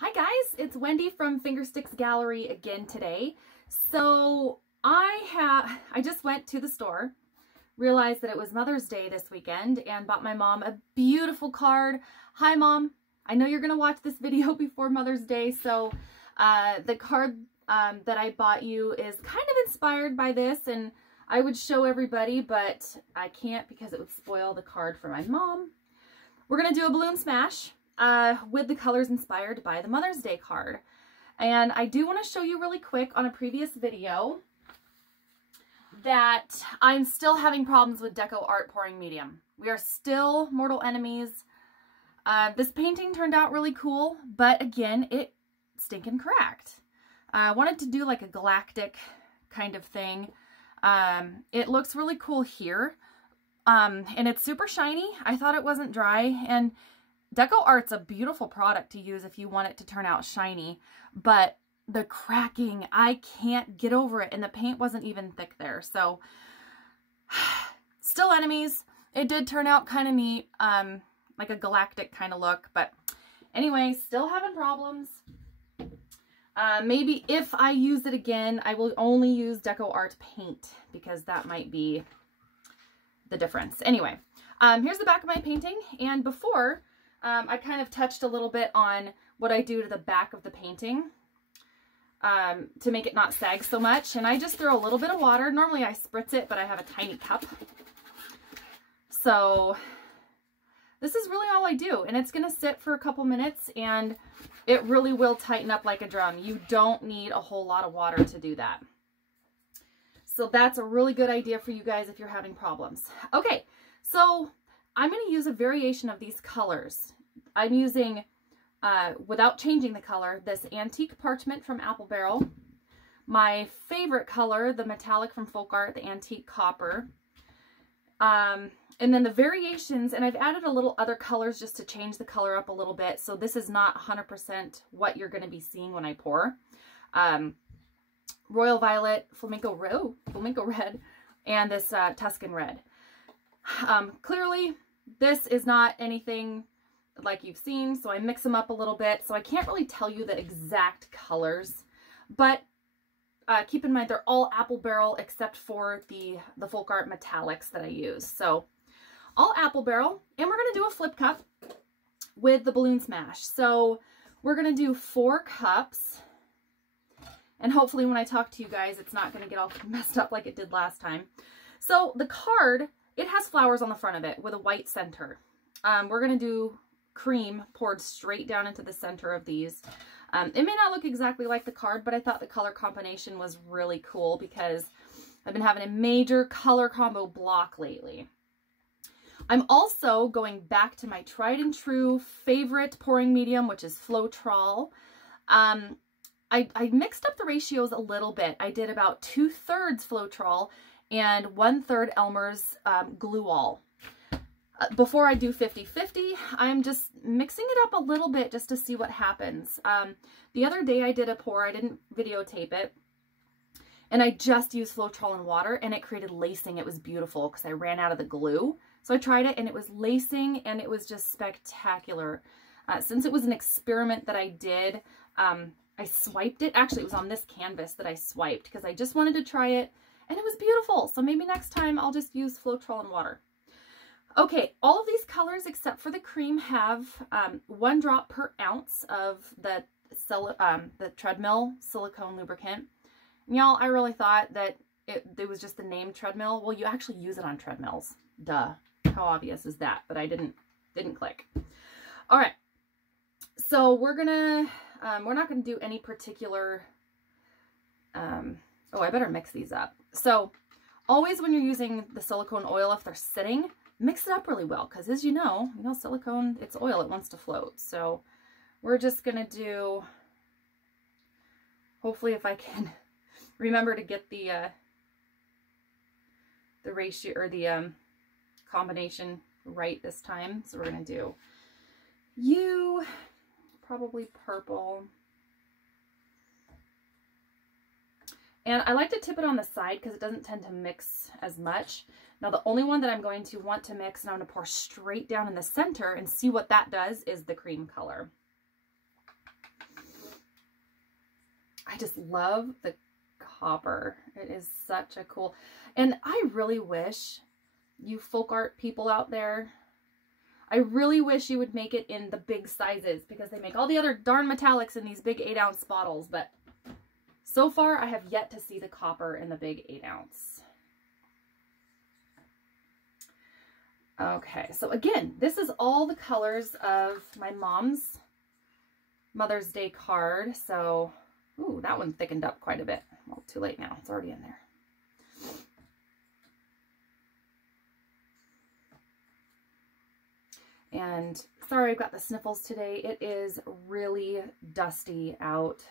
Hi guys, it's Wendy from Fingersticks Gallery again today. So I just went to the store, realized that it was Mother's Day this weekend, and bought my mom a beautiful card. Hi Mom, I know you're gonna watch this video before Mother's Day, so the card that I bought you is kind of inspired by this, and I would show everybody, but I can't because it would spoil the card for my mom. We're gonna do a balloon smash with the colors inspired by the Mother's Day card. And I do want to show you really quick on a previous video that I'm still having problems with Deco Art pouring medium. We are still mortal enemies. This painting turned out really cool, but again, it stinking cracked. I wanted to do like a galactic kind of thing. It looks really cool here. And it's super shiny. I thought it wasn't dry, and Deco Art's a beautiful product to use if you want it to turn out shiny, but the cracking, I can't get over it, and the paint wasn't even thick there, so still enemies. It did turn out kind of neat, like a galactic kind of look, but anyway, still having problems. Maybe if I use it again, I will only use Deco Art paint, because that might be the difference. Anyway, here's the back of my painting, and before, I kind of touched a little bit on what I do to the back of the painting to make it not sag so much. And I just throw a little bit of water. Normally I spritz it, but I have a tiny cup. So this is really all I do. And it's going to sit for a couple minutes, and it really will tighten up like a drum. You don't need a whole lot of water to do that. So that's a really good idea for you guys if you're having problems. Okay, so I'm going to use a variation of these colors. I'm using, without changing the color, this antique parchment from Apple Barrel, my favorite color, the metallic from Folk Art, the antique copper, and then the variations, and I've added a little other colors just to change the color up a little bit, so this is not 100% what you're going to be seeing when I pour. Royal Violet, Flamenco Red, and this Tuscan Red. Clearly, this is not anything like you've seen, so I mix them up a little bit, so I can't really tell you the exact colors, but keep in mind they're all Apple Barrel except for the Folk Art metallics that I use. So all Apple Barrel, and we're going to do a flip cup with the balloon smash. So we're going to do 4 cups, and hopefully when I talk to you guys it's not going to get all messed up like it did last time. So the card, it has flowers on the front of it with a white center. We're going to do cream poured straight down into the center of these. It may not look exactly like the card, but I thought the color combination was really cool because I've been having a major color combo block lately. I'm also going back to my tried and true favorite pouring medium, which is Floetrol. I mixed up the ratios a little bit. I did about 2/3 Floetrol and 1/3 Elmer's Glue All. Before I do 50-50, I'm just mixing it up a little bit just to see what happens. The other day I did a pour, I didn't videotape it, and I just used Floetrol and water, and it created lacing. It was beautiful because I ran out of the glue. So I tried it, and it was lacing, and it was just spectacular. Since it was an experiment that I did, I swiped it. Actually, it was on this canvas that I swiped because I just wanted to try it. And it was beautiful. So maybe next time I'll just use Floetrol and water. Okay, all of these colors except for the cream have 1 drop per ounce of the treadmill silicone lubricant. Y'all, I really thought that it was just the name treadmill. Well, you actually use it on treadmills. Duh. How obvious is that? But I didn't click. All right. So we're not gonna do any particular. Oh, I better mix these up. So always when you're using the silicone oil, if they're sitting, mix it up really well, because as you know, silicone, it's oil, it wants to float. So we're just going to do, hopefully if I can remember to get the ratio or the combination right this time. So we're going to do probably purple. And I like to tip it on the side because it doesn't tend to mix as much. Now the only one that I'm going to want to mix and I'm going to pour straight down in the center and see what that does is the cream color. I just love the copper. It is such a cool, and I really wish you folk art people out there, I really wish you would make it in the big sizes, because they make all the other darn metallics in these big 8-ounce bottles, but so far I have yet to see the copper in the big 8-ounce. Okay, so again, this is all the colors of my mom's Mother's Day card. So, ooh, that one thickened up quite a bit. Well, too late now. It's already in there. And sorry, I've got the sniffles today. It is really dusty out.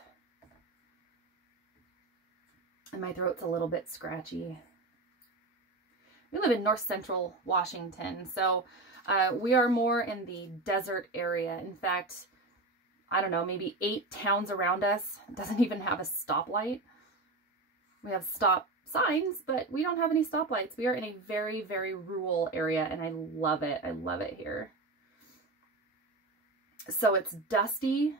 And my throat's a little bit scratchy. We live in north central Washington, so we are more in the desert area. In fact, I don't know, maybe 8 towns around us doesn't even have a stoplight. We have stop signs, but we don't have any stoplights. We are in a very, very rural area, and I love it. I love it here. So it's dusty.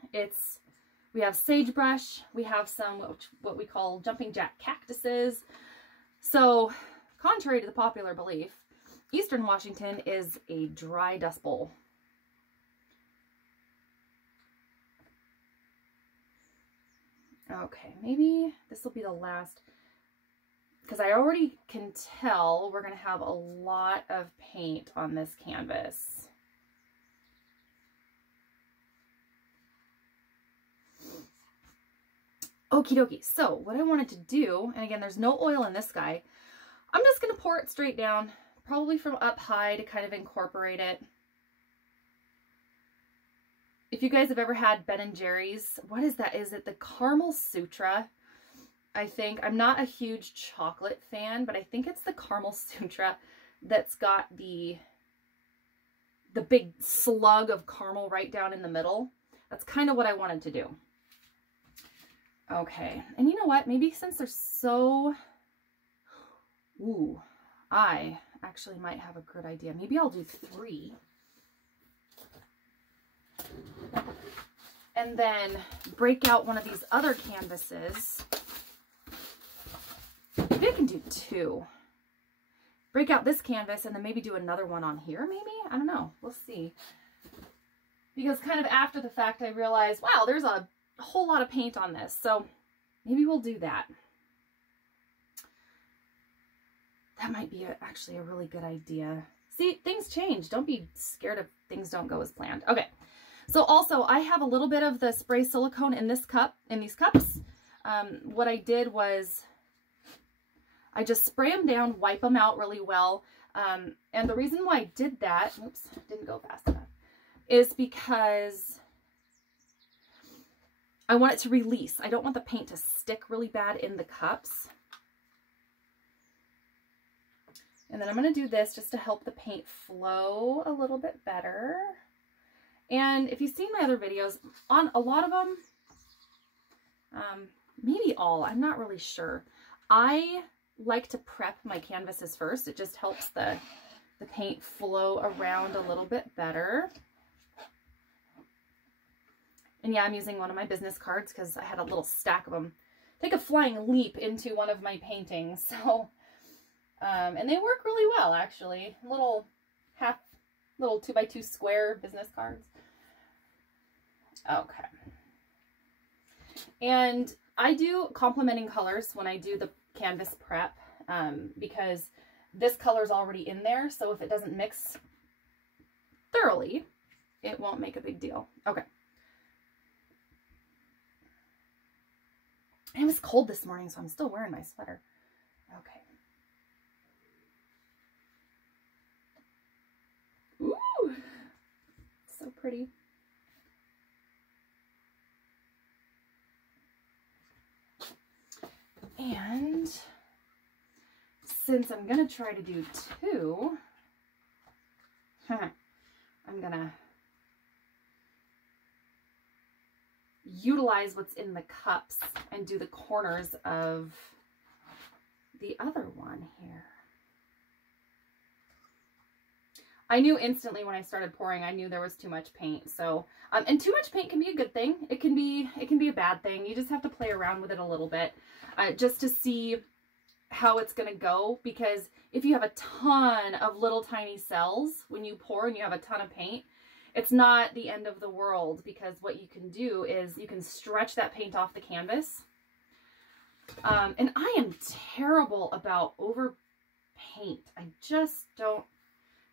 We have sagebrush. We have some what we call jumping jack cactuses. So contrary to the popular belief, Eastern Washington is a dry dust bowl. Okay, maybe this will be the last, because I already can tell we're going to have a lot of paint on this canvas. Okie dokie. So what I wanted to do, and again, there's no oil in this guy, I'm just going to pour it straight down, probably from up high to kind of incorporate it. If you guys have ever had Ben & Jerry's, what is that? Is it the Caramel Sutra? I think. I'm not a huge chocolate fan, but I think it's the Caramel Sutra that's got the big slug of caramel right down in the middle. That's kind of what I wanted to do. Okay, and you know what? Maybe since they're so... Ooh, I actually might have a good idea. Maybe I'll do 3. And then break out one of these other canvases. Maybe I can do 2. Break out this canvas and then maybe do another one on here, maybe? I don't know. We'll see. Because kind of after the fact, I realized, wow, there's a whole lot of paint on this. So maybe we'll do that. That might be actually a really good idea. See, things change. Don't be scared if things don't go as planned. Okay. So also, I have a little bit of the spray silicone in this cup, in these cups. What I did was I just spray them down, wipe them out really well. And the reason why I did that, oops, didn't go fast enough, is because I want it to release. I don't want the paint to stick really bad in the cups. And then I'm going to do this just to help the paint flow a little bit better. And if you've seen my other videos, on a lot of them, maybe all, I'm not really sure. I like to prep my canvases first. It just helps the paint flow around a little bit better. And yeah, I'm using one of my business cards because I had a little stack of them take a flying leap into one of my paintings. So, and they work really well, actually. Little 2x2 square business cards. Okay. And I do complementing colors when I do the canvas prep because this color is already in there. So if it doesn't mix thoroughly, it won't make a big deal. Okay. It was cold this morning, so I'm still wearing my sweater. Okay. Ooh, so pretty. And since I'm going to try to do 2, I'm going to utilize what's in the cups and do the corners of the other one here. I knew instantly when I started pouring, I knew there was too much paint. So, and too much paint can be a good thing. It can be a bad thing. You just have to play around with it a little bit, just to see how it's going to go. Because if you have a ton of little tiny cells when you pour and you have a ton of paint, it's not the end of the world, because what you can do is you can stretch that paint off the canvas. And I am terrible about over paint. I just don't,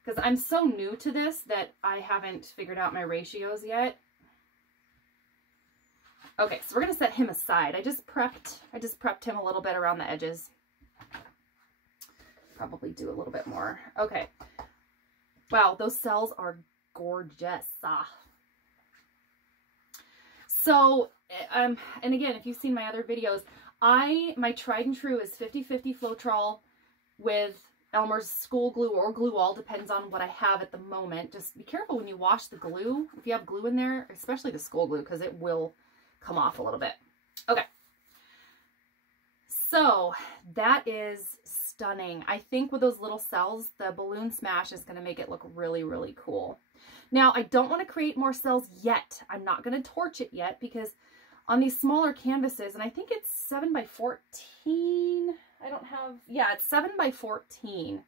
because I'm so new to this that I haven't figured out my ratios yet. Okay, so we're going to set him aside. I just prepped him a little bit around the edges. Probably do a little bit more. Okay. Wow, those cells are gorgeous. So, and again, if you've seen my other videos, my tried and true is 50-50 Floetrol with Elmer's school glue or glue all, depends on what I have at the moment. Just be careful when you wash the glue, if you have glue in there, especially the school glue, because it will come off a little bit. Okay. So that is stunning. I think with those little cells, the balloon smash is going to make it look really, really cool. Now, I don't want to create more cells yet. I'm not going to torch it yet, because on these smaller canvases, and I think it's 7 by 14. I don't have, yeah, it's 7 by 14.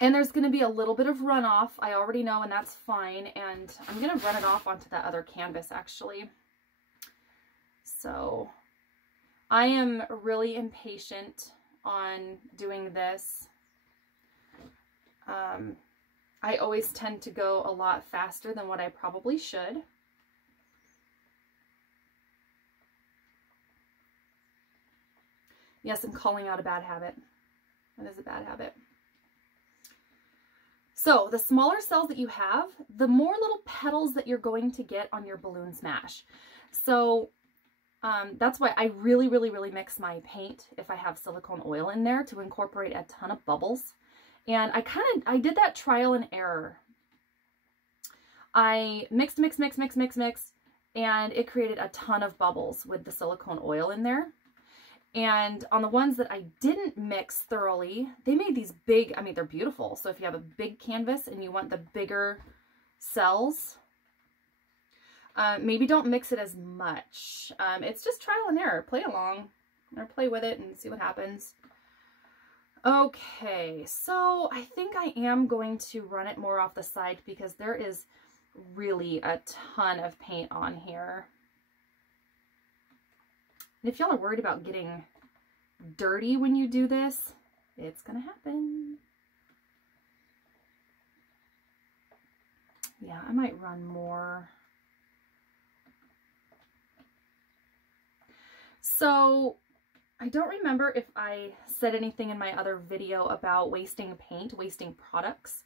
And there's going to be a little bit of runoff, I already know, and that's fine. And I'm going to run it off onto that other canvas, actually. So I am really impatient on doing this. I always tend to go a lot faster than what I probably should. Yes, I'm calling out a bad habit. That is a bad habit. So the smaller cells that you have, the more little petals that you're going to get on your balloon smash. So that's why I really, really, really mix my paint if I have silicone oil in there to incorporate a ton of bubbles. And I did that trial and error. I mixed, and it created a ton of bubbles with the silicone oil in there. And on the ones that I didn't mix thoroughly, they made these big, I mean, they're beautiful. So if you have a big canvas and you want the bigger cells, maybe don't mix it as much. It's just trial and error. Play along or play with it and see what happens. Okay, so I think I am going to run it more off the side because there is really a ton of paint on here. And if y'all are worried about getting dirty when you do this, it's gonna happen. Yeah, I might run more. So I don't remember if I said anything in my other video about wasting paint, wasting products.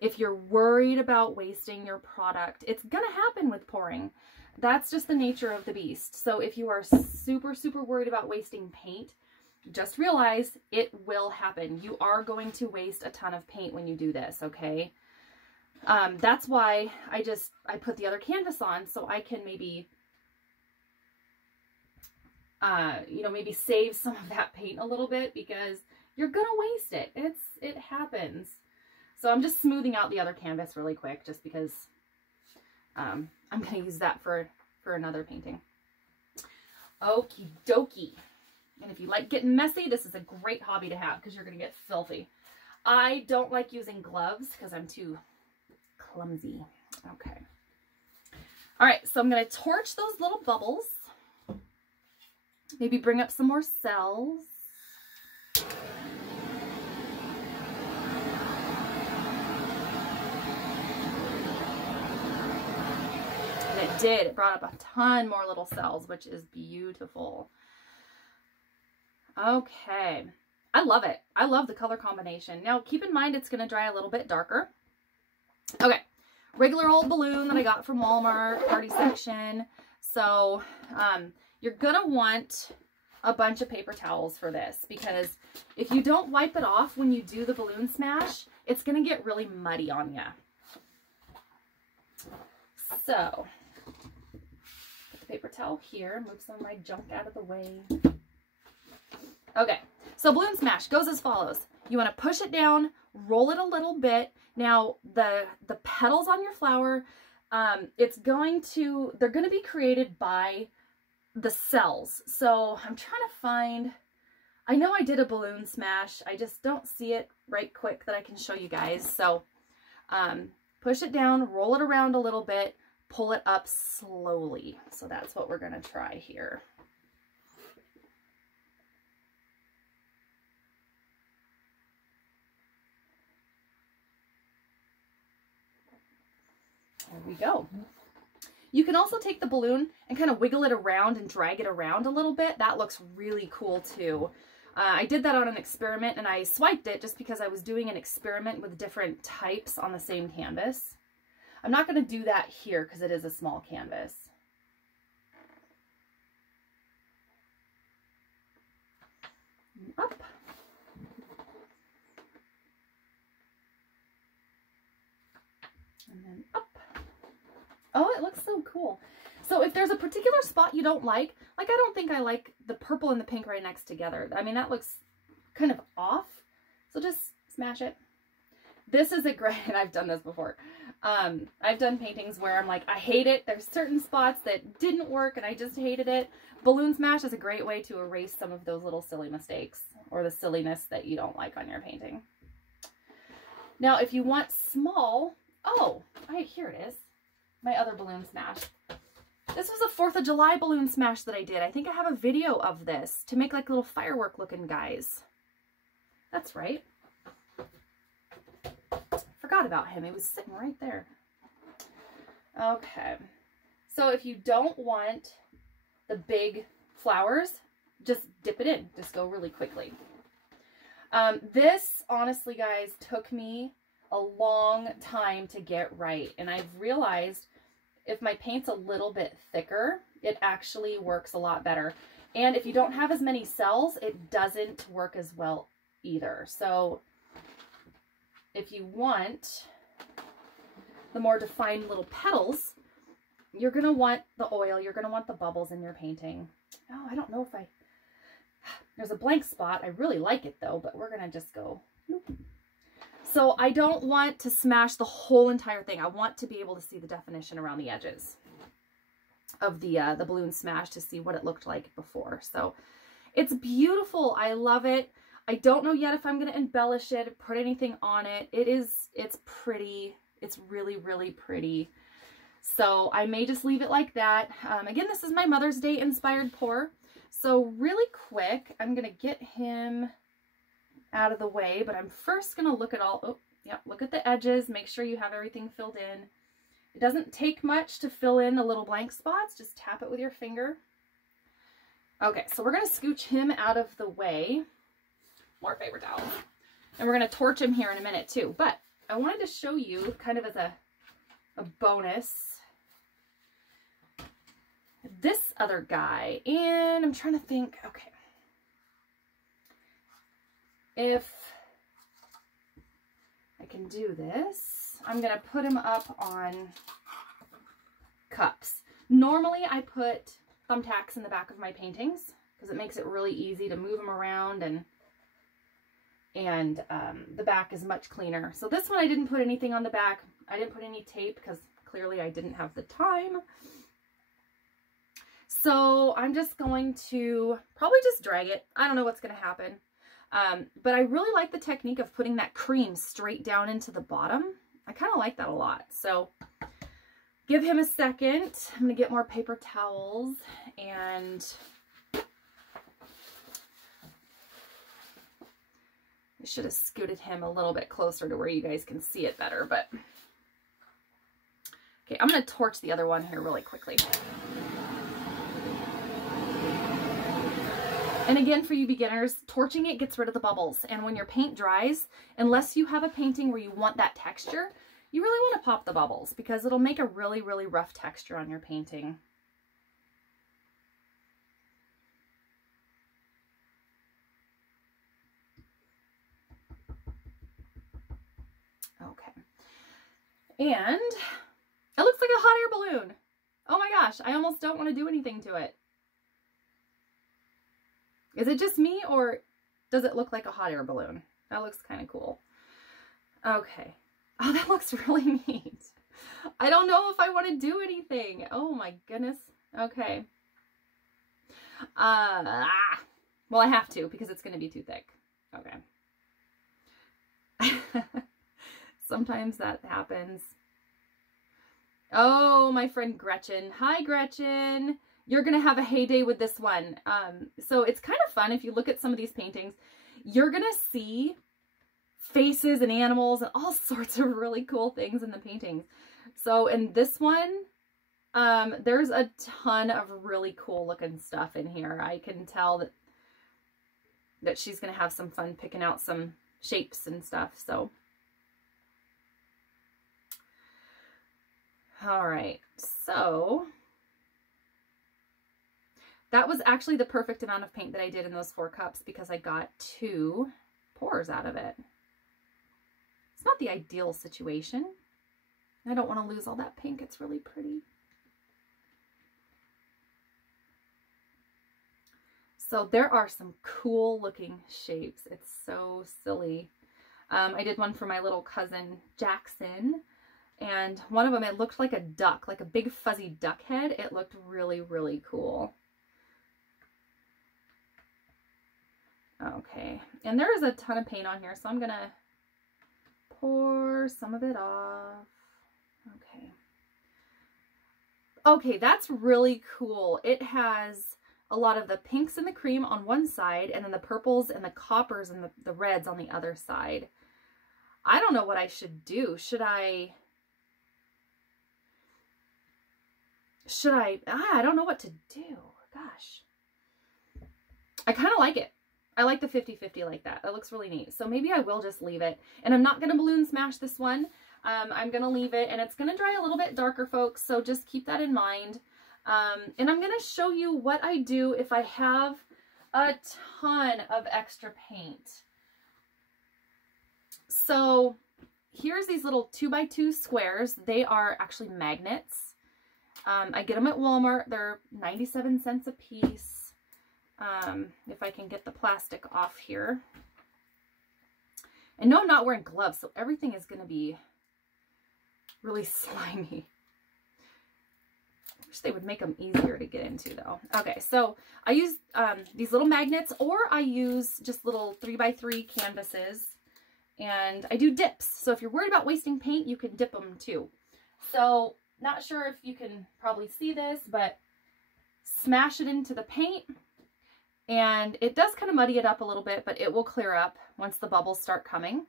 If you're worried about wasting your product, it's gonna happen with pouring. That's just the nature of the beast. So if you are super, super worried about wasting paint, just realize it will happen. You are going to waste a ton of paint when you do this, okay? That's why I put the other canvas on so I can maybe, you know, maybe save some of that paint a little bit, because you're gonna waste it. It happens. So I'm just smoothing out the other canvas really quick just because I'm going to use that for another painting. Okie dokie. And if you like getting messy, this is a great hobby to have because you're going to get filthy. I don't like using gloves because I'm too clumsy. Okay. All right, so I'm going to torch those little bubbles. Maybe bring up some more cells. It did. It brought up a ton more little cells, which is beautiful. Okay. I love it. I love the color combination. Now, keep in mind it's going to dry a little bit darker. Okay. Regular old balloon that I got from Walmart, party section. So, you're going to want a bunch of paper towels for this, because if you don't wipe it off when you do the balloon smash, it's going to get really muddy on you. So, paper towel here, move some of my junk out of the way. Okay, so balloon smash goes as follows. You want to push it down roll it a little bit. Now, the petals on your flower, they're going to be created by the cells. So I'm trying to find, I know I did a balloon smash. I just don't see it right quick that I can show you guys. So push it down, roll it around a little bit, pull it up slowly. So that's what we're going to try here. There we go. You can also take the balloon and kind of wiggle it around and drag it around a little bit. That looks really cool too. I did that on an experiment and I swiped it just because I was doing an experiment with different types on the same canvas. I'm not going to do that here because it is a small canvas. Up. And then up. Oh, it looks so cool. So if there's a particular spot you don't like I don't think I like the purple and the pink right next together. I mean, that looks kind of off. So just smash it. This is a great, and I've done this before. I've done paintings where I'm like, I hate it. There's certain spots that didn't work and I just hated it. Balloon smash is a great way to erase some of those little silly mistakes or the silliness that you don't like on your painting. Now, if you want small, here it is. My other balloon smash. This was a 4th of July balloon smash that I did. I think I have a video of this to make like little firework looking guys. That's right. Forgot about him. He was sitting right there. Okay. So if you don't want the big flowers, just dip it in. Just go really quickly. This, honestly, guys, took me a long time to get right. And I've realized if my paint's a little bit thicker, it actually works a lot better. And if you don't have as many cells, it doesn't work as well either. So if you want the more defined little petals, you're going to want the oil. You're going to want the bubbles in your painting. Oh, I don't know if there's a blank spot. I really like it though, but we're going to just go. So I don't want to smash the whole entire thing. I want to be able to see the definition around the edges of the balloon smash to see what it looked like before. So it's beautiful. I love it. I don't know yet if I'm going to embellish it, put anything on it. It's pretty. It's really, really pretty. So I may just leave it like that. Again, this is my Mother's Day inspired pour. So really quick, I'm going to get him out of the way, but I'm first going to look at look at the edges, make sure you have everything filled in. It doesn't take much to fill in the little blank spots. Just tap it with your finger. Okay, so we're going to scooch him out of the way. More paper towel. And we're going to torch him here in a minute too. But I wanted to show you kind of as a bonus this other guy. And I'm trying to think, okay. If I can do this, I'm going to put him up on cups. Normally I put thumbtacks in the back of my paintings because it makes it really easy to move them around, and the back is much cleaner. So this one I didn't put anything on the back. I didn't put any tape because clearly I didn't have the time. So I'm just going to probably just drag it. I don't know what's going to happen. But I really like the technique of putting that cream straight down into the bottom. I kind of like that a lot. So give him a second. I'm going to get more paper towels, and I should have scooted him a little bit closer to where you guys can see it better, but okay, I'm going to torch the other one here really quickly. And again, for you beginners, torching it gets rid of the bubbles. And when your paint dries, unless you have a painting where you want that texture, you really want to pop the bubbles because it'll make a really, really rough texture on your painting. Okay. And it looks like a hot air balloon. Oh my gosh, I almost don't want to do anything to it. Is it just me, or does it look like a hot air balloon? That looks kind of cool. Okay. Oh, that looks really neat. I don't know if I want to do anything. Oh my goodness. Okay. Well, I have to because it's going to be too thick. Okay. Sometimes that happens. Oh, my friend Gretchen. Hi, Gretchen. You're going to have a heyday with this one. So it's kind of fun if you look at some of these paintings. You're going to see faces and animals and all sorts of really cool things in the paintings. So in this one, there's a ton of really cool looking stuff in here. I can tell that she's going to have some fun picking out some shapes and stuff. So, all right. So that was actually the perfect amount of paint that I did in those 4 cups because I got 2 pours out of it. It's not the ideal situation. I don't want to lose all that pink. It's really pretty. So there are some cool looking shapes. It's so silly. I did one for my little cousin Jackson, and one of them, it looked like a duck, like a big fuzzy duck head. It looked really, really cool. Okay, and there is a ton of paint on here, so I'm gonna pour some of it off. Okay. Okay, that's really cool. It has a lot of the pinks and the cream on one side, and then the purples and the coppers and the reds on the other side. I don't know what I should do. Should I I don't know what to do. Gosh. I kind of like it. I like the 50-50 like that. That looks really neat. So maybe I will just leave it. And I'm not going to balloon smash this one. I'm going to leave it, and it's going to dry a little bit darker, folks. So just keep that in mind. And I'm going to show you what I do if I have a ton of extra paint. So here's these little 2x2 squares. They are actually magnets. I get them at Walmart. They're 97 cents a piece. If I can get the plastic off here. And no, I'm not wearing gloves, so everything is going to be really slimy. I wish they would make them easier to get into, though. Okay, so I use these little magnets, or I use just little 3x3 canvases, and I do dips. So if you're worried about wasting paint, you can dip them too. So not sure if you can probably see this, but smash it into the paint. And it does kind of muddy it up a little bit, but it will clear up once the bubbles start coming.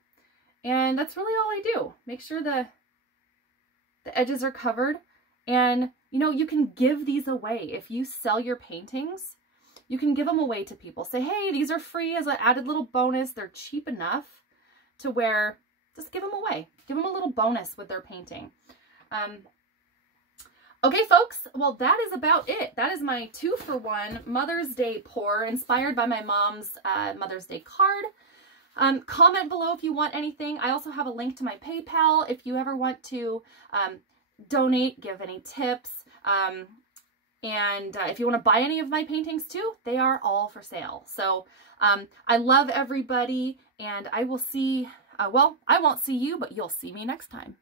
And that's really all I do. Make sure the edges are covered. And, you know, you can give these away. If you sell your paintings, you can give them away to people. Say, hey, these are free as an added little bonus. They're cheap enough to where, just give them away. Give them a little bonus with their painting. Okay, folks, well, that is about it. That is my 2-for-1 Mother's Day pour inspired by my mom's Mother's Day card. Comment below if you want anything. I also have a link to my PayPal if you ever want to donate, give any tips. And if you want to buy any of my paintings too, they are all for sale. So I love everybody, and I will see, well, I won't see you, but you'll see me next time.